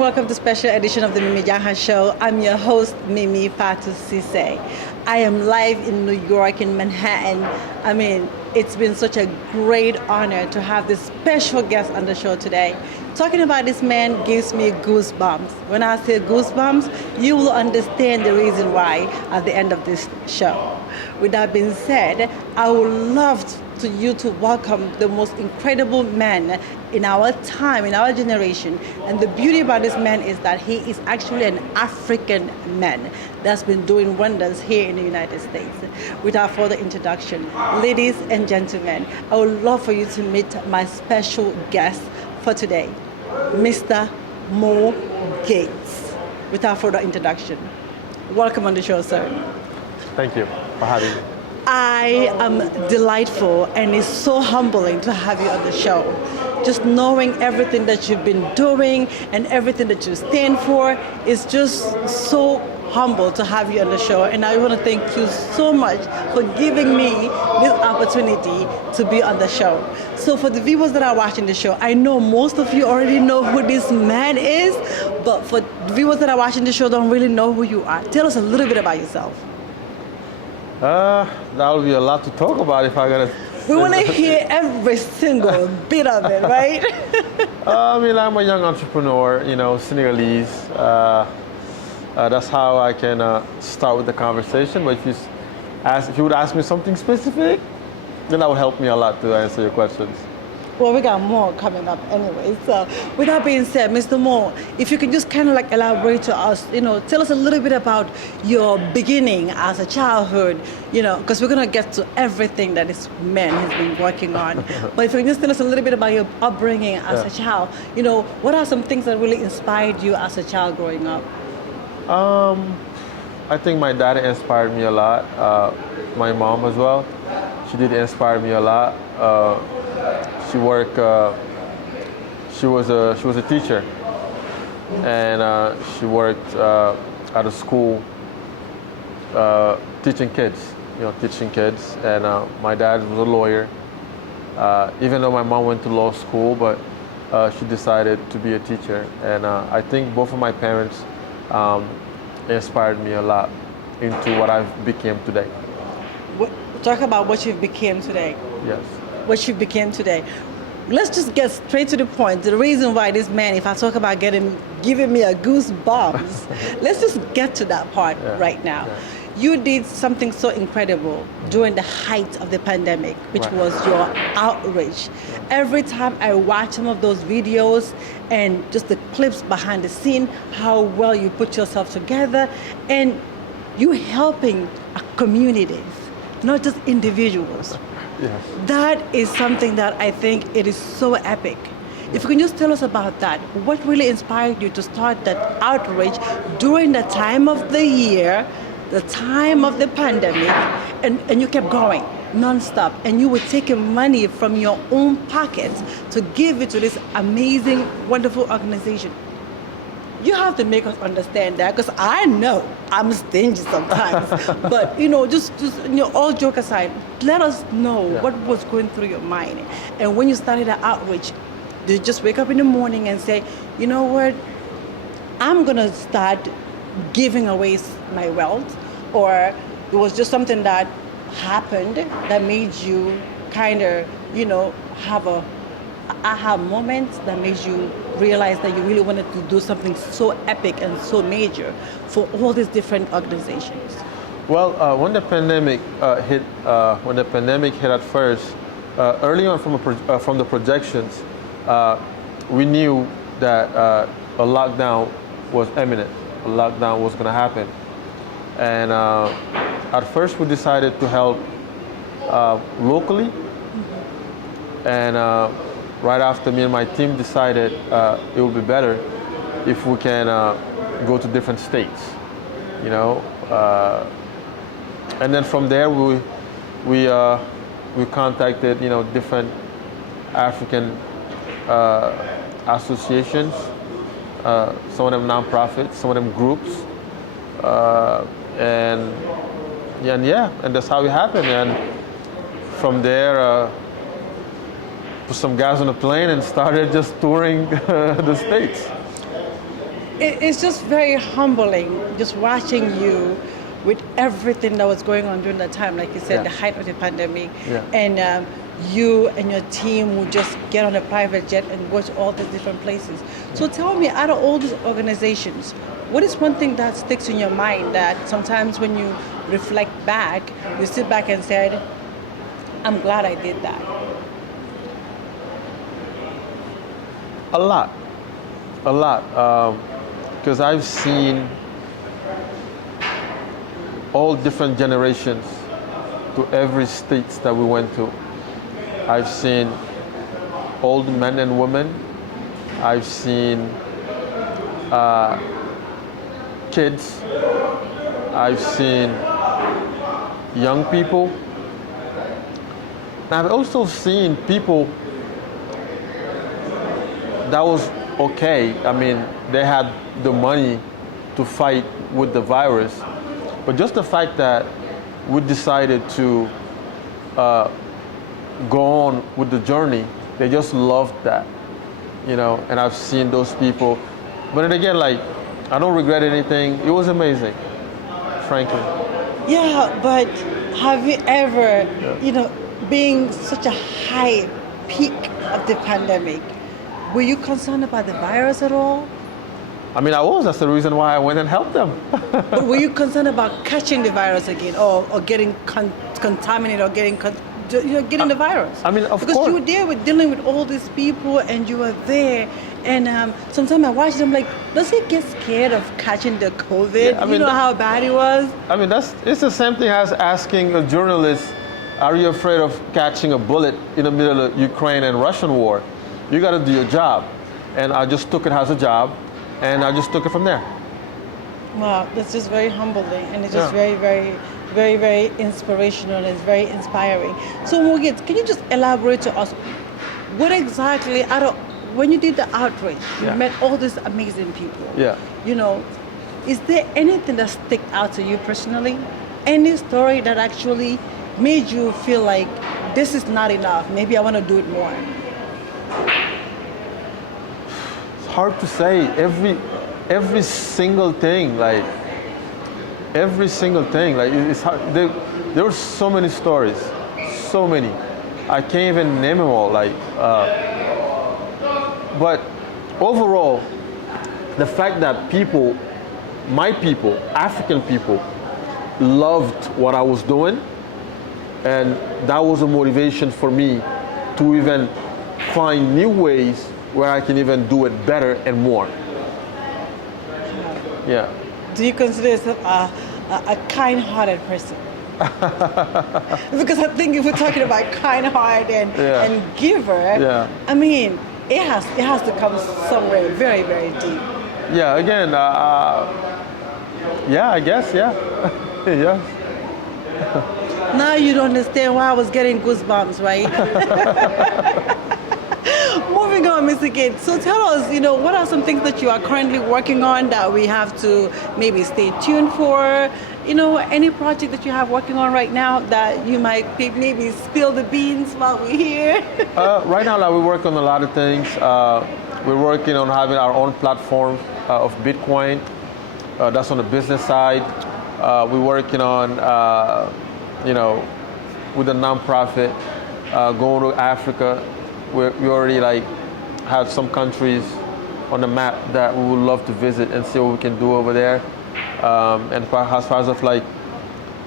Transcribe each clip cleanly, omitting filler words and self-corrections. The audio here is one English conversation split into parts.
welcome to special edition of the Mimi Janha Show. I'm your host, Mimi Fatou Cisse. I am live in New York, in Manhattan. I mean, it's been such a great honor to have this special guest on the show today. Talking about this man gives me goosebumps. When I say goosebumps, you will understand the reason why at the end of this show. With that being said, I would love to you to welcome the most incredible man in our time, in our generation. And the beauty about this man is that he is actually an African man that's been doing wonders here in the United States. Without further introduction, ladies and gentlemen, I would love for you to meet my special guest for today, Mr. Mo Gates. Without further introduction, welcome on the show, sir. Thank you for having me. I am delightful, and it's so humbling to have you on the show. Just knowing everything that you've been doing and everything that you stand for is just so humble to have you on the show. And I want to thank you so much for giving me this opportunity to be on the show. So for the viewers that are watching the show, I know most of you already know who this man is, but for the viewers that are watching the show don't really know who you are. Tell us a little bit about yourself. That would be a lot to talk about if I gotta. We want to hear every single bit of it, right? I'm a young entrepreneur, Senegalese. That's how I can start with the conversation. But if you would ask me something specific, then that would help me a lot to answer your questions. Well, we got more coming up anyway. So with that being said, Mr. Mo, if you could just kind of like elaborate to us, tell us a little bit about your beginning as a childhood, because we're going to get to everything that this man has been working on. But if you can just tell us a little bit about your upbringing as a child, what are some things that really inspired you as a child growing up? I think my dad inspired me a lot. My mom as well. She did inspire me a lot. She worked. She was a teacher, and she worked at a school teaching kids. And my dad was a lawyer. Even though my mom went to law school, but she decided to be a teacher. And I think both of my parents inspired me a lot into what I've become today. Talk about what you've become today. Yes. What you became today. Let's just get straight to the point. The reason why this man, if I talk about giving me a goosebumps, let's just get to that part right now. Yeah. You did something so incredible during the height of the pandemic, which was your outreach. Yeah. Every time I watch some of those videos and just the clips behind the scene, how well you put yourself together, and you helping communities, not just individuals. Yes. That is something that I think it is so epic. If you can just tell us about that, what really inspired you to start that outreach during the time of the year, the time of the pandemic, and you kept going nonstop, and you were taking money from your own pockets to give it to this amazing, wonderful organization. You have to make us understand that, because I know I'm stingy sometimes. But just all joke aside, let us know what was going through your mind. And when you started the outreach, did you just wake up in the morning and say, you know what, I'm gonna start giving away my wealth? Or it was just something that happened that made you kind of, have a aha moment that made you realize that you really wanted to do something so epic and so major for all these different organizations? Well, when the pandemic hit at first, early on from the projections, we knew that a lockdown was imminent. A lockdown was going to happen, and at first we decided to help locally, and right after, me and my team decided it would be better if we can go to different states, and then from there we contacted different African associations, some of them nonprofits, some of them groups, and that's how it happened. And from there, put some gas on the plane and started just touring the States. it's just very humbling just watching you with everything that was going on during that time, like you said, Yeah. the height of the pandemic, Yeah. and you and your team would just get on a private jet and go to all these different places. So tell me, out of all these organizations, what is one thing that sticks in your mind that sometimes when you reflect back, you sit back and said, I'm glad I did that? A lot, because I've seen all different generations to every states that we went to. I've seen old men and women. I've seen kids. I've seen young people. And I've also seen people that was okay. I mean, they had the money to fight with the virus. But just the fact that we decided to go on with the journey, they just loved that, you know. And I've seen those people. But then again, like, I don't regret anything. It was amazing, frankly. Yeah, but have you ever, being such a high peak of the pandemic, were you concerned about the virus at all? I mean, I was. That's the reason why I went and helped them. But were you concerned about catching the virus again, or getting contaminated, or getting the virus? I mean, of because course. you were there with dealing with all these people, and you were there. And sometimes I watch them like, does he get scared of catching the COVID? Yeah, I mean, you know how bad it was? I mean, it's the same thing as asking a journalist, are you afraid of catching a bullet in the middle of Ukraine and Russian war? You got to do your job. And I just took it as a job, and I just took it from there. Wow, that's just very humbling, and it's just Yeah. very inspirational, and it's very inspiring. So, Mugit, can you just elaborate to us what exactly, when you did the outreach, you Yeah. met all these amazing people. Yeah. Is there anything that stick out to you personally? Any story that actually made you feel like this is not enough? Maybe I want to do it more. It's hard to say. Every single thing, like it's hard. There were so many stories, so many. I can't even name them all. But overall, the fact that my people, African people, loved what I was doing, and that was a motivation for me to even find new ways where I can even do it better and more. Yeah. Do you consider yourself a kind-hearted person? Because I think if we're talking about kind-hearted and giver, Yeah. I mean, it has to come somewhere very, very deep. Yeah, again, yeah, I guess, yeah. Yeah. Now you don't understand why I was getting goosebumps, right? Moving on, Mr. Gates. So tell us, what are some things that you are currently working on that we have to maybe stay tuned for? Any project that you have working on right now that you might maybe spill the beans while we're here? Right now, we're working on a lot of things. We're working on having our own platform of Bitcoin. That's on the business side. We're working on, with a nonprofit, going to Africa. We already have some countries on the map that we would love to visit and see what we can do over there. And as far as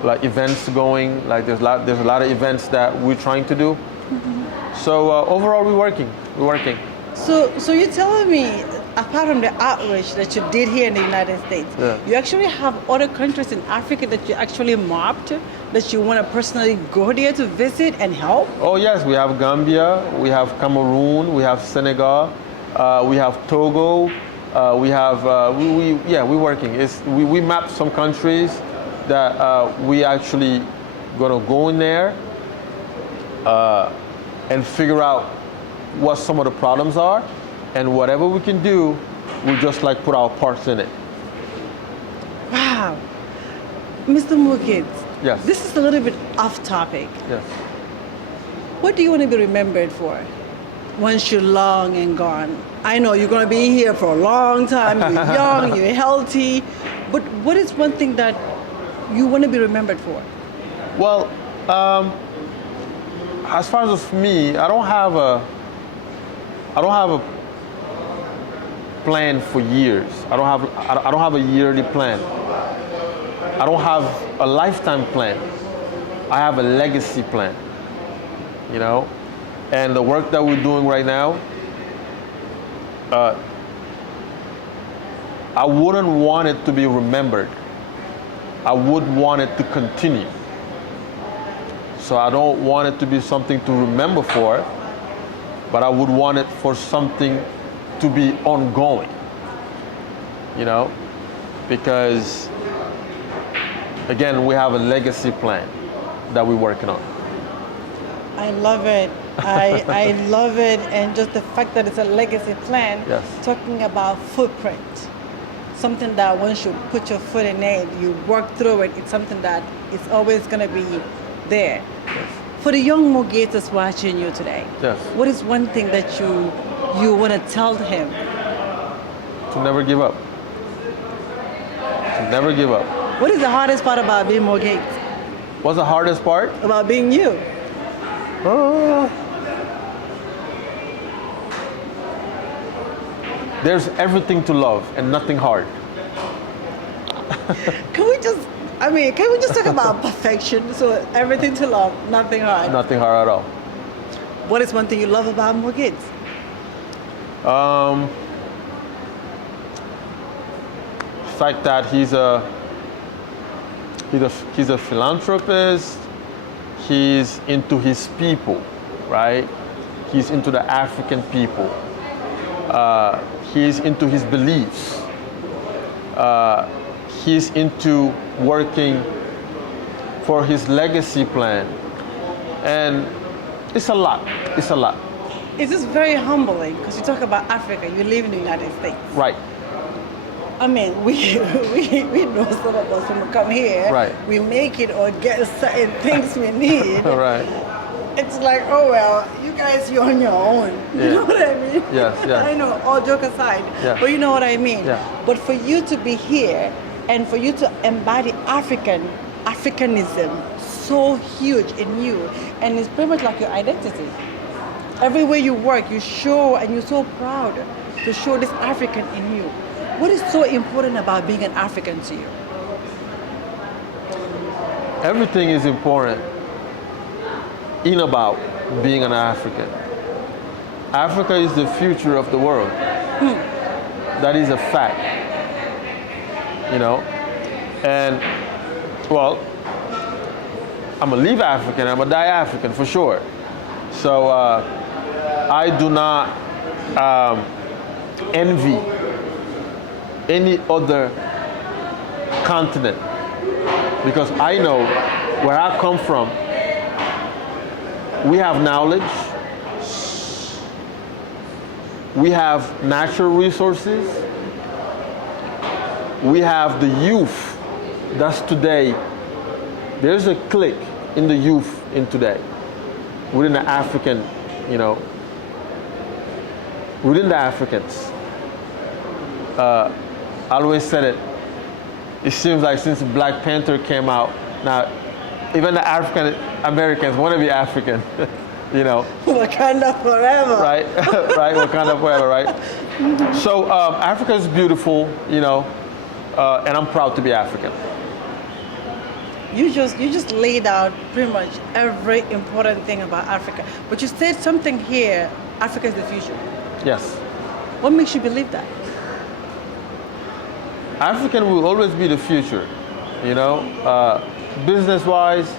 like events going, there's a lot of events that we're trying to do. Mm-hmm. So overall, we're working. So you're telling me, apart from the outreach that you did here in the United States, you actually have other countries in Africa that you actually mapped, that you want to personally go there to visit and help? Oh yes, we have Gambia, we have Cameroon, we have Senegal, we have Togo, we have we're working. We mapped some countries that we actually gonna go in there and figure out what some of the problems are, and whatever we can do, we just put our parts in it. Wow. Mr. Mugit, Yes. this is a little bit off topic. Yes. What do you want to be remembered for? once you're long and gone? I know you're going to be here for a long time. You're young, you're healthy. But what is one thing that you want to be remembered for? Well, as far as for me, I don't have a plan for years. I don't have a yearly plan. I don't have a lifetime plan. I have a legacy plan. You know, and the work that we're doing right now, I wouldn't want it to be remembered. I would want it to continue. So I don't want it to be something to remember for, but I would want it for something to be ongoing. You know, because again, we have a legacy plan that we're working on. I love it. I love it. And just the fact that it's a legacy plan, Yes. talking about footprint. Something that once you put your foot in it, you work through it, it's something that is always going to be there. Yes. For the young Mogaters watching you today, Yes. what is one thing that you want to tell him? To never give up. To never give up. What is the hardest part about being Mogate? What's the hardest part? About being you? There's everything to love and nothing hard. Can we just talk about perfection? So everything to love, nothing hard. Nothing hard at all. What is one thing you love about Mogates? The fact that he's a philanthropist. He's into his people, right? He's into the African people. He's into his beliefs. He's into working for his legacy plan. And it's a lot. It's a lot. It's just very humbling because you talk about Africa, you live in the United States. Right. I mean, we know some of us when we come here, Right. we make it or get certain things we need. Right. It's like, oh well, you guys, you're on your own. You Yeah. know what I mean? Yes, yes. I know, all joke aside, Yeah. but you know what I mean. Yeah. But for you to be here and for you to embody Africanism, so huge in you, and it's pretty much like your identity. Everywhere you work, you show, and you're so proud to show this African in you. What is so important about being an African to you? Everything is important in about being an African. Africa is the future of the world. That is a fact. You know? And, well, I'm gonna leave African, I'm gonna die African for sure. So I do not envy any other continent because I know where I come from, we have knowledge, we have natural resources, we have the youth that's today. There's a clique in the youth in today, within the African, you know, within the Africans. I always said it. It seems like since Black Panther came out, now even the African Americans want to be African, you know. Wakanda forever. Right, right, Wakanda forever, right? So Africa is beautiful, you know, and I'm proud to be African. You just laid out pretty much every important thing about Africa. But you said something here, Africa is the future. Yes. What makes you believe that? African will always be the future, you know. Business-wise,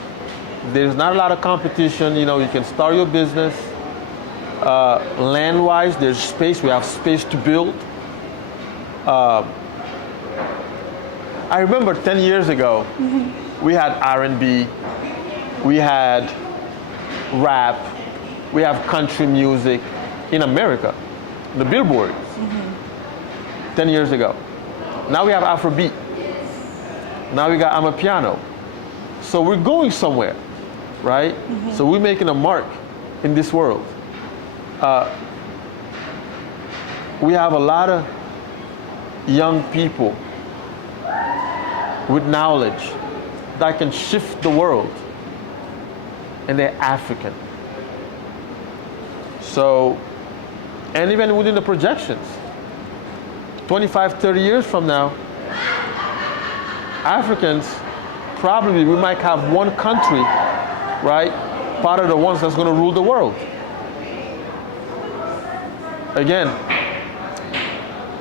there's not a lot of competition. You know, you can start your business. Land-wise, there's space. We have space to build. I remember 10 years ago, we had R&B, we had rap, we have country music in America, the billboards, 10 years ago. Now we have Afrobeat. Now we got Amapiano. So we're going somewhere, right? So we're making a mark in this world. we have a lot of young people with knowledge that can shift the world, and they're African. So, and even within the projections, 25, 30 years from now, Africans, probably we might have one country, right? Part of the ones that's going to rule the world. Again,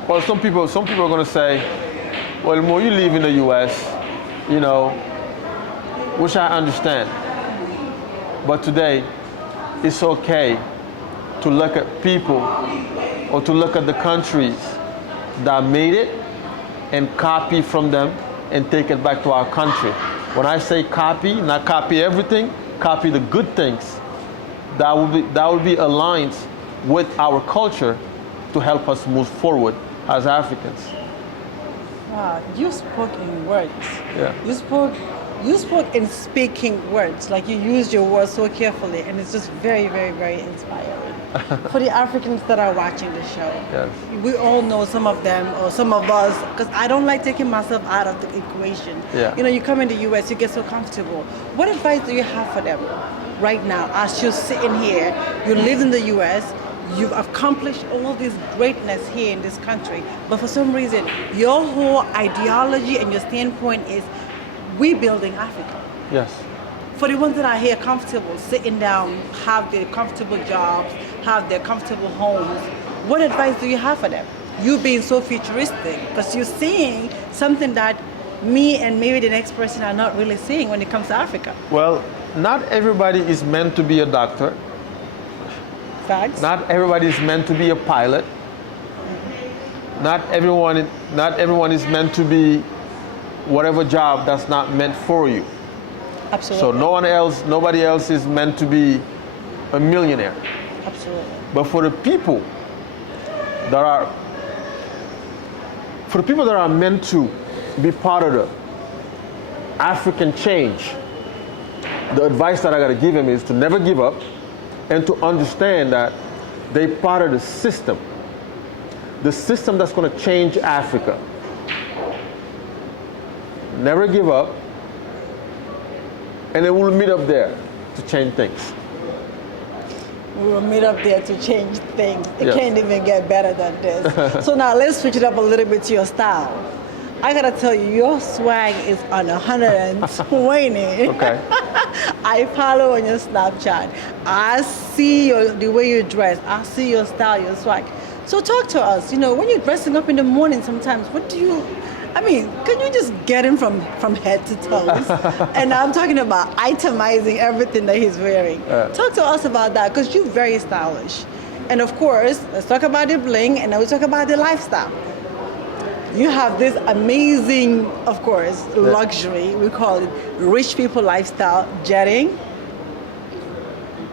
well, some people are going to say, well, Mo, you live in the U.S., you know, which I understand. But today, it's okay to look at people or to look at the countries that made it and copy from them and take it back to our country. When I say copy, not copy everything, copy the good things that will be aligned with our culture to help us move forward as Africans. Wow, you spoke in words. Yeah. You spoke in speaking words. Like you used your words so carefully, and it's just very, very, very inspiring. For the Africans that are watching the show, Yes. we all know some of them or some of us, because I don't like taking myself out of the equation. Yeah. You know, you come in the U.S., you get so comfortable. What advice do you have for them right now as you're sitting here? You live in the U.S., you've accomplished all this greatness here in this country, but for some reason, your whole ideology and your standpoint is rebuilding Africa. Yes. For the ones that are here comfortable, sitting down, have their comfortable jobs, have their comfortable homes, what advice do you have for them? You being so futuristic, because you're seeing something that me and maybe the next person are not really seeing when it comes to Africa. Well, not everybody is meant to be a doctor. Facts? Not everybody is meant to be a pilot. Not everyone is meant to be whatever job that's not meant for you. Absolutely. So nobody else is meant to be a millionaire. Absolutely. But for the people that are meant to be part of the African change, the advice that I gotta give them is to never give up and to understand that they're part of the system that's gonna change Africa. Never give up, and then we'll meet up there to change things. We will meet up there to change things. It Yes. can't even get better than this. So now let's switch it up a little bit to your style. I gotta tell you, your swag is on 120. Okay. I follow on your Snapchat. I see the way you dress. I see your style, your swag. So talk to us. You know, when you're dressing up in the morning, sometimes can you just get him from head to toes? And I'm talking about itemizing everything that he's wearing. Talk to us about that, because you're very stylish. And of course, let's talk about the bling, and then we'll talk about the lifestyle. You have this amazing, of course, luxury, we call it rich people lifestyle, jetting,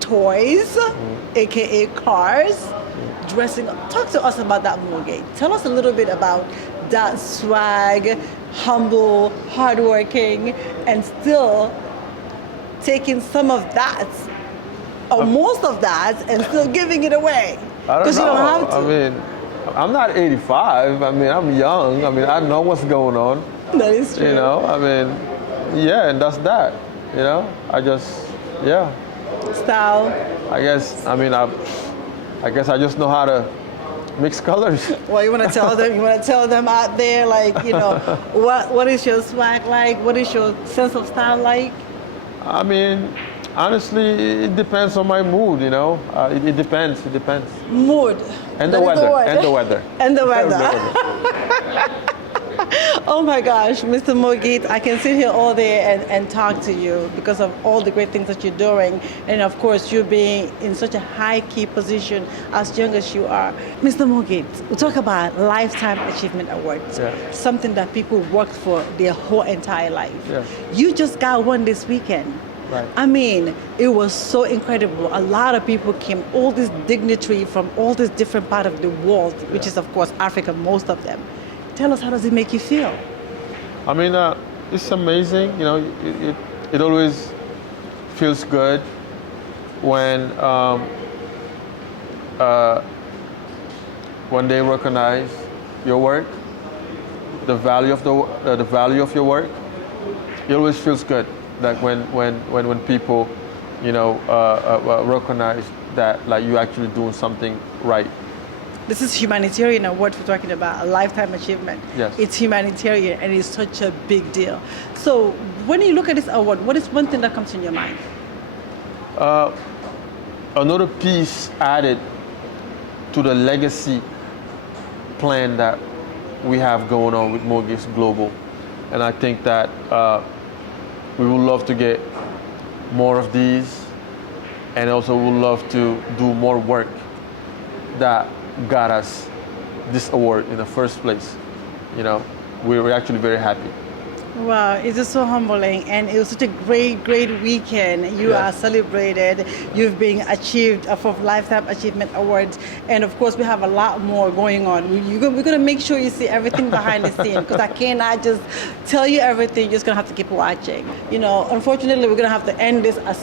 toys, AKA cars, dressing up. Talk to us about that, Morgate. Tell us a little bit about that swag, humble, hardworking, and still taking some of that, or most of that, and still giving it away. Because you don't have to. I mean, I'm not 85. I mean, I'm young. I mean, I know what's going on. That is true. You know, I mean, yeah, and that's that. You know, Style. I guess I just know how to mix colors. Well, you want to tell them? You want to tell them out there, like, you know, what is your swag like? What is your sense of style like? I mean, honestly, it depends on my mood. You know, it depends. It depends. Mood. And the weather. And the weather. And the weather. Oh my gosh, Mr. Morgate, I can sit here all day and talk to you because of all the great things that you're doing. And of course, you being in such a high key position as young as you are. Mr. Morgate, we talk about Lifetime Achievement Awards, something that people worked for their whole entire life. Yeah. You just got one this weekend. Right. I mean, it was so incredible. A lot of people came, all this dignitary from all this different part of the world, which is of course Africa, most of them. Tell us, how does it make you feel? I mean, it's amazing. You know, it always feels good when when they recognize your work, the value of the value of your work, it always feels good. Like when people, recognize that like you actually doing something right. This is humanitarian award we're talking about, a lifetime achievement. Yes. It's humanitarian and it's such a big deal. So when you look at this award, what is one thing that comes in your mind? Another piece added to the legacy plan that we have going on with Mortgage Global. And I think that we would love to get more of these, and also would love to do more work that got us this award in the first place. We're actually very happy. Wow, it's just so humbling, and it was such a great weekend. You Yeah. are celebrated. You've been achieved for Lifetime Achievement Awards, and of course, we have a lot more going on. We're gonna make sure you see everything behind the scene, because I cannot just tell you everything. You're just gonna have to keep watching. Unfortunately, we're gonna have to end this at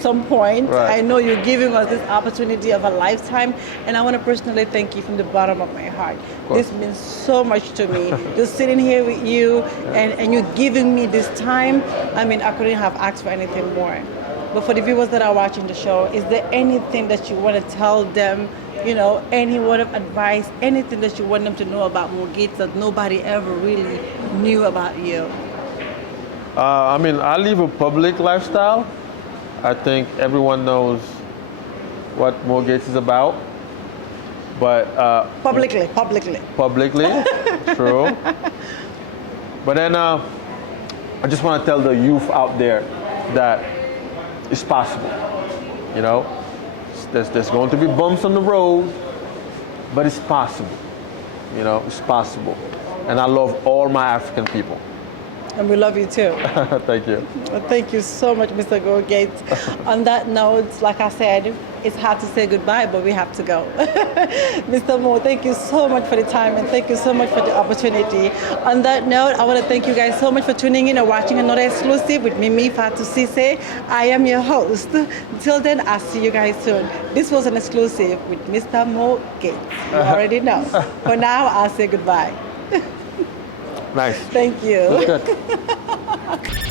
some point. Right. I know you're giving us this opportunity of a lifetime, and I want to personally thank you from the bottom of my heart. course. This means so much to me. Just sitting here with you, and you giving me this time. I mean, I couldn't have asked for anything more. But for the viewers that are watching the show, is there anything that you want to tell them, any word of advice, anything that you want them to know about Mortgage that nobody ever really knew about you? I live a public lifestyle. I think everyone knows what Mortgage is about. But Publicly. publicly, true. But then I just want to tell the youth out there that it's possible. There's going to be bumps on the road, but it's possible. It's possible. And I love all my African people. And we love you too. Thank you. Well, thank you so much, Mr. Gates. On that note, like I said, it's hard to say goodbye, but we have to go. Mr. Mo, thank you so much for the time, and thank you so much for the opportunity. On that note, I want to thank you guys so much for tuning in and watching another exclusive with Mimi Fatou Cisse. I am your host. Until then, I'll see you guys soon. This was an exclusive with Mr. Mo Gates. You already know. For now, I'll say goodbye. Nice. Thank you. That's good.